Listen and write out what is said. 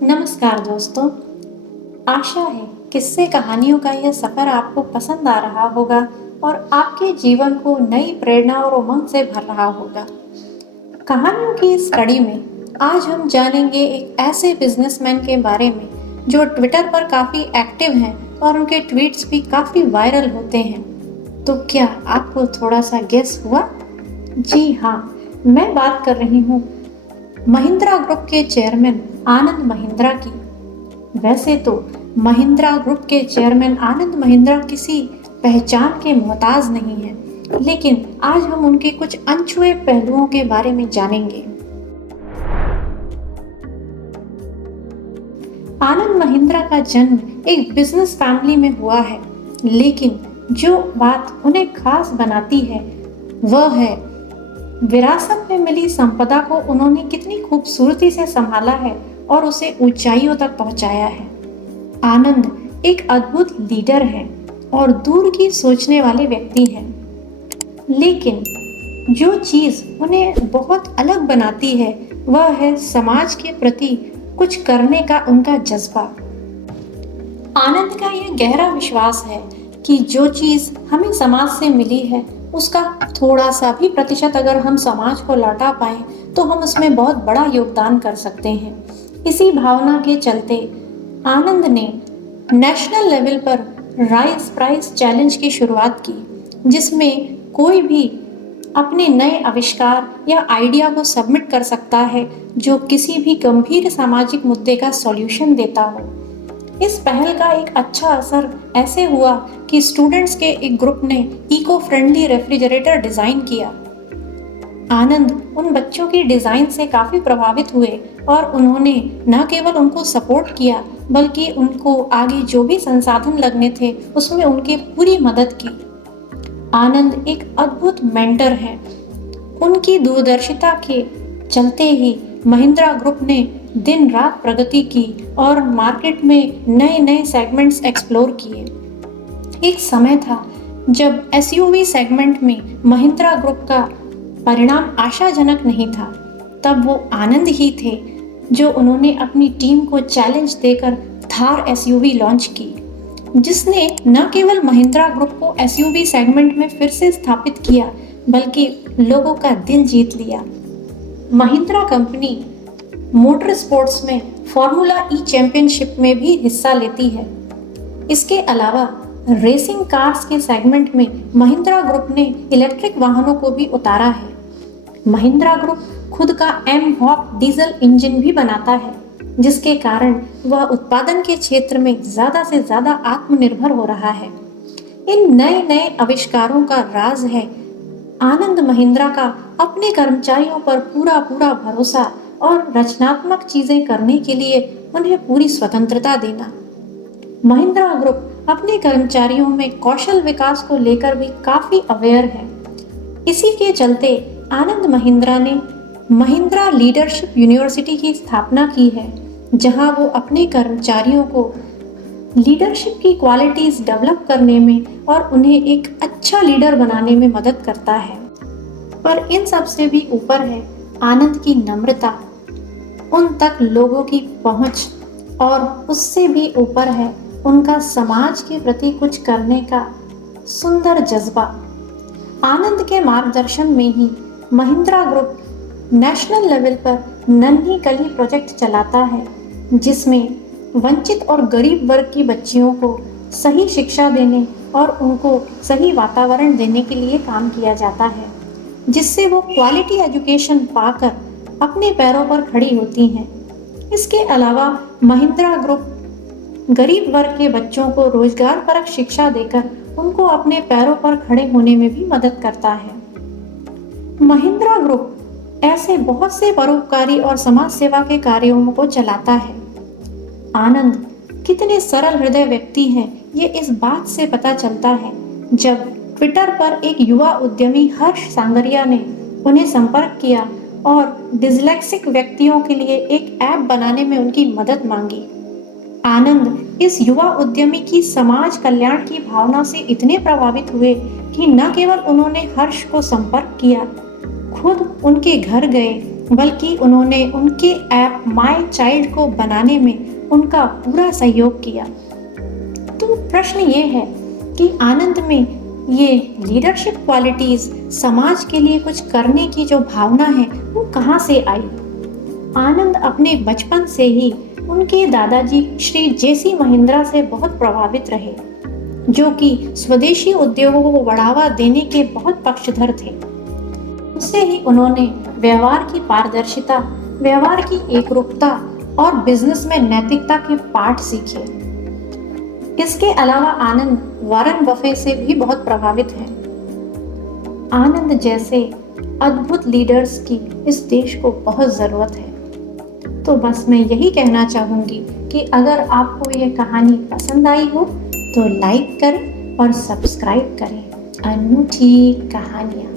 नमस्कार दोस्तों। आशा है किस्से कहानियों का यह सफर आपको पसंद आ रहा होगा और आपके जीवन को नई प्रेरणा और उमंग से भर रहा होगा। कहानियों की इस कड़ी में आज हम जानेंगे एक ऐसे बिजनेसमैन के बारे में जो ट्विटर पर काफी एक्टिव हैं और उनके ट्वीट्स भी काफी वायरल होते हैं। तो क्या आपको थोड़ा सा गेस हुआ? जी हाँ, मैं बात कर रही हूँ महिंद्रा ग्रुप के चेयरमैन आनंद महिंद्रा की। वैसे तो महिंद्रा ग्रुप के चेयरमैन आनंद महिंद्रा किसी पहचान के मोहताज नहीं है, लेकिन आज हम उनके कुछ अनछुए पहलुओं के बारे में जानेंगे। आनंद महिंद्रा का जन्म एक बिजनेस फैमिली में हुआ है, लेकिन जो बात उन्हें खास बनाती है वह है विरासत में मिली संपदा को उन्होंने कितनी खूबसूरती से संभाला है और उसे ऊंचाइयों तक पहुंचाया है। आनंद एक अद्भुत लीडर है और दूर की सोचने वाले व्यक्ति हैं, लेकिन जो चीज उन्हें बहुत अलग बनाती है वह है समाज के प्रति कुछ करने का उनका जज्बा। आनंद का यह गहरा विश्वास है कि जो चीज हमें समाज से मिली है उसका थोड़ा सा भी प्रतिशत अगर हम समाज को लौटा पाए तो हम उसमें बहुत बड़ा योगदान कर सकते हैं। इसी भावना के चलते आनंद ने नेशनल लेवल पर राइज प्राइज चैलेंज की शुरुआत की, जिसमें कोई भी अपने नए आविष्कार या आइडिया को सबमिट कर सकता है जो किसी भी गंभीर सामाजिक मुद्दे का सॉल्यूशन देता हो। इस पहल का एक अच्छा असर ऐसे हुआ कि स्टूडेंट्स के एक ग्रुप ने इको फ्रेंडली रेफ्रिजरेटर डिजाइन किया। आनंद उन बच्चों की डिजाइन से काफी प्रभावित हुए और उन्होंने न केवल उनको सपोर्ट किया बल्कि उनको आगे जो भी संसाधन लगने थे उसमें उनकी पूरी मदद की। आनंद एक अद्भुत मेंटर हैं। उनकी दूरदर्शिता के चलते ही महिंद्रा ग्रुप ने दिन रात प्रगति की और मार्केट में नए नए सेगमेंट्स एक्सप्लोर किए। एक समय था जब एसयूवी सेगमेंट में महिंद्रा ग्रुप का परिणाम आशाजनक नहीं था। तब वो आनंद ही थे जो उन्होंने अपनी टीम को चैलेंज देकर थार एसयूवी लॉन्च की, जिसने न केवल महिंद्रा ग्रुप को एसयूवी सेगमेंट में फिर से स्थापित किया बल्कि लोगों का दिल जीत लिया। महिंद्रा कंपनी मोटर स्पोर्ट्स में फॉर्मूला ई चैंपियनशिप में भी हिस्सा लेती है। इसके अलावा रेसिंग कार्स के सेगमेंट में महिंद्रा ग्रुप ने इलेक्ट्रिक वाहनों को भी उतारा है। महिंद्रा ग्रुप खुद का एम-हॉक डीजल इंजन भी बनाता है, जिसके कारण वह उत्पादन के क्षेत्र में ज्यादा से ज्यादा आत्मनिर्भर हो रहा है। इन नए नए आविष्कारों का राज है आनंद महिंद्रा का अपने कर्मचारियों पर पूरा पूरा भरोसा और रचनात्मक चीजें करने के लिए उन्हें पूरी स्वतंत्रता देना। महिंद्रा ग्रुप अपने कर्मचारियों में कौशल विकास को लेकर भी काफी अवेयर है। इसी के चलते आनंद महिंद्रा ने महिंद्रा लीडरशिप यूनिवर्सिटी की स्थापना की है, जहां वो अपने कर्मचारियों को लीडरशिप की क्वालिटीज डेवलप करने में और उन्हें एक अच्छा लीडर बनाने में मदद करता है। पर इन सब से भी ऊपर है आनंद की नम्रता, उन तक लोगों की पहुंच, और उससे भी ऊपर है उनका समाज के प्रति कुछ करने का सुंदर जज्बा। आनंद के मार्गदर्शन में ही महिंद्रा ग्रुप नेशनल लेवल पर नन्ही कली प्रोजेक्ट चलाता है, जिसमें वंचित और गरीब वर्ग की बच्चियों को सही शिक्षा देने और उनको सही वातावरण देने के लिए काम किया जाता है, जिससे वो क्वालिटी एजुकेशन पाकर अपने पैरों पर खड़ी होती हैं। इसके अलावा महिंद्रा ग्रुप गरीब वर्ग के बच्चों को रोजगार परक शिक्षा देकर उनको अपने पैरों पर खड़े होने में भी मदद करता है। महिंद्रा ग्रुप ऐसे बहुत से परोपकारी और समाज सेवा के कार्यों को चलाता है। आनंद कितने सरल हृदय व्यक्ति हैं ये इस बात से पता चलता है जब ट्विटर पर एक युवा उद्यमी हर्ष सांगरिया ने उन्हें संपर्क किया और डिस्लेक्सिक व्यक्तियों के लिए एक ऐप बनाने में उनकी मदद मांगी। आनंद इस युवा उद्यमी की समाज कल्याण की भावना से इतने प्रभावित हुए कि न केवल उन्होंने हर्ष को संपर्क किया, खुद उनके घर गए बल्कि उन्होंने उनके ऐप माय चाइल्ड को बनाने में उनका पूरा सहयोग किया। तो प्रश्न ये है कि आनंद में ये लीडरशिप क्वालिटीज, समाज के लिए कुछ करने की जो भावना है, वो कहाँ से आई? आनंद अपने बचपन से ही उनके दादाजी श्री जेसी महिंद्रा से बहुत प्रभावित रहे, जो कि स्वदेशी उद्योगों को बढ़ावा देने के बहुत पक्षधर थे। उससे ही उन्होंने व्यवहार की पारदर्शिता, व्यवहार की एकरूपता और बिजनेस में नैतिकता के पाठ सीखे। इसके अलावा आनंद वॉरेन बफे से भी बहुत प्रभावित है। आनंद जैसे अद्भुत लीडर्स की इस देश को बहुत जरूरत है। तो बस मैं यही कहना चाहूंगी कि अगर आपको ये कहानी पसंद आई हो तो लाइक करें और सब्सक्राइब करें। अनूठी कहानियाँ।